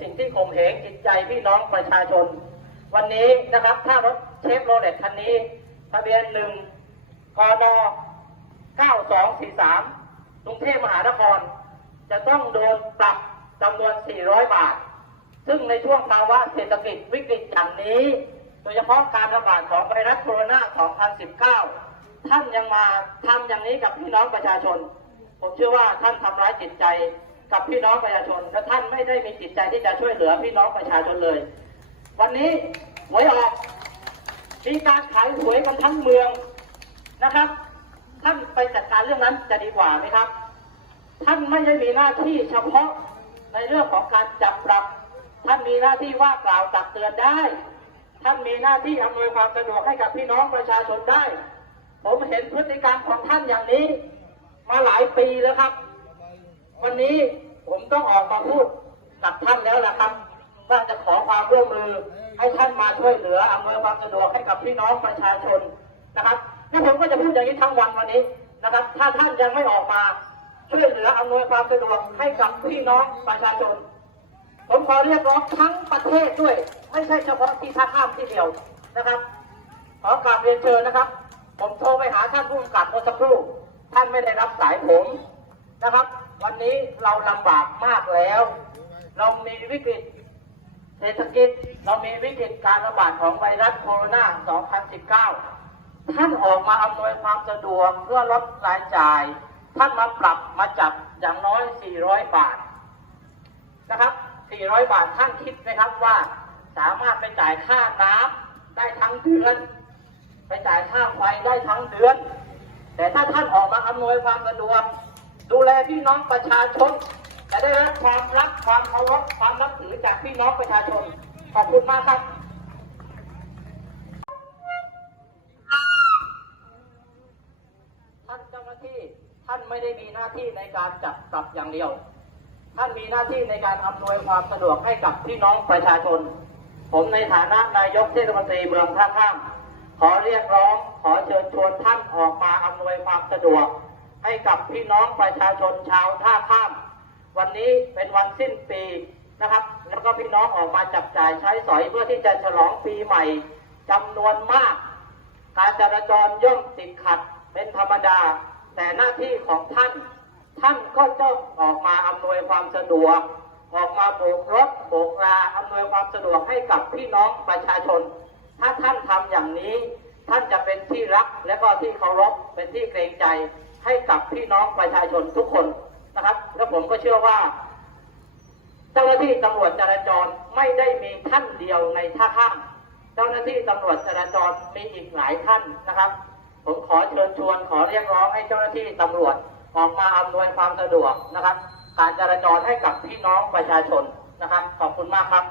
สิ่งที่ข่มเหงจิตใจพี่น้องประชาชน วันนี้นะครับ ถ้ารถเชฟโรเลตคันนี้ ทะเบียนหนึ่งกน9243กรุงเทพมหานคร จะต้องโดนปรับจำนวน 400 บาท ซึ่งในช่วงภาวะเศรษฐกิจวิกฤตอย่างนี้ โดยเฉพาะการระบาดของไวรัสโคโรนา 2019 ท่านยังมาทำอย่างนี้กับพี่น้องประชาชน ผมเชื่อว่าท่านทำร้ายจิตใจ กับพี่น้องประชาชนและท่านไม่ได้มีจิตใจที่จะช่วยเหลือพี่น้องประชาชนเลย วันนี้หวยออกมีการขายหวยกันทั้งเมืองนะครับ ท่านไปจัดการเรื่องนั้นจะดีกว่าไหมครับ ท่านไม่ได้มีหน้าที่เฉพาะในเรื่องของการจับปรับ ท่านมีหน้าที่ว่ากล่าวตักเตือนได้ ท่านมีหน้าที่อำนวยความสะดวกให้กับพี่น้องประชาชนได้ ผมเห็นพฤติกรรมของท่านอย่างนี้ มาหลายปีแล้วครับ วันนี้ผมต้องออกมาพูดกับท่านแล้วล่ะครับ ว่าจะขอความร่วมมือให้ท่านมาช่วยเหลืออำนวยความสะดวกให้กับพี่น้องประชาชนนะครับนี่ผมก็จะพูดอย่างนี้ทั้งวันวันนี้นะครับ ถ้าท่านยังไม่ออกมาช่วยเหลืออำนวยความสะดวกให้กับพี่น้องประชาชน ผมขอเรียกร้องทั้งประเทศด้วย ไม่ใช่เฉพาะที่ท่าข้ามที่เดียวนะครับ ขอกราบเรียนเชิญนะครับ ผมโทรไปหาท่านผู้กำกับเมื่อสักครู่ ท่านไม่ได้รับสายผมนะครับ วันนี้เราลำบากมากแล้ว เรามีวิกฤตเศรษฐกิจ เรามีวิกฤตการระบาดของไวรัสโคโรนา 2019 ท่านออกมาอำนวยความสะดวกเพื่อลดรายจ่าย ท่านมาปรับมาจับอย่างน้อย 400 บาทนะครับ 400 บาทท่านคิดไหมครับว่าสามารถไปจ่ายค่าน้ำได้ทั้งเดือน ไปจ่ายค่าไฟได้ทั้งเดือน แต่ถ้าท่านออกมาอำนวยความสะดวก ดูแลพี่น้องประชาชน จะได้รับความรักความเคารพความนับถือจากพี่น้องประชาชน ขอบคุณมากครับท่านเจ้าหน้าที่ท่านไม่ได้มีหน้าที่ในการจับปรับอย่างเดียว ท่านมีหน้าที่ในการอำนวยความสะดวกให้กับพี่น้องประชาชน ผมในฐานะนายกเทศมนตรีเมืองท่าข้าม ขอเรียกร้องขอเชิญชวนท่านออกมาอำนวยความสะดวก ให้กับพี่น้องประชาชนชาวท่าข้าม วันนี้เป็นวันสิ้นปีนะครับ แล้วก็พี่น้องออกมาจับจ่ายใช้สอยเพื่อที่จะฉลองปีใหม่จำนวนมาก การจราจรย่อมติดขัดเป็นธรรมดา แต่หน้าที่ของท่าน ท่านก็ต้องออกมาอำนวยความสะดวก ออกมาโบกรถโบกลาอำนวยความสะดวกให้กับพี่น้องประชาชน ถ้าท่านทำอย่างนี้ ท่านจะเป็นที่รักและก็ที่เคารพเป็นที่เกรงใจ ให้กับพี่น้องประชาชนทุกคนนะครับ และผมก็เชื่อว่า เจ้าหน้าที่ตำรวจจราจรไม่ได้มีท่านเดียวในท่าข้าม เจ้าหน้าที่ตำรวจจราจรมีอีกหลายท่านนะครับ ผมขอเชิญชวนขอเรียกร้องให้เจ้าหน้าที่ตำรวจออกมาอำนวยความสะดวกนะครับ การจราจรให้กับพี่น้องประชาชนนะครับ ขอบคุณมากครับ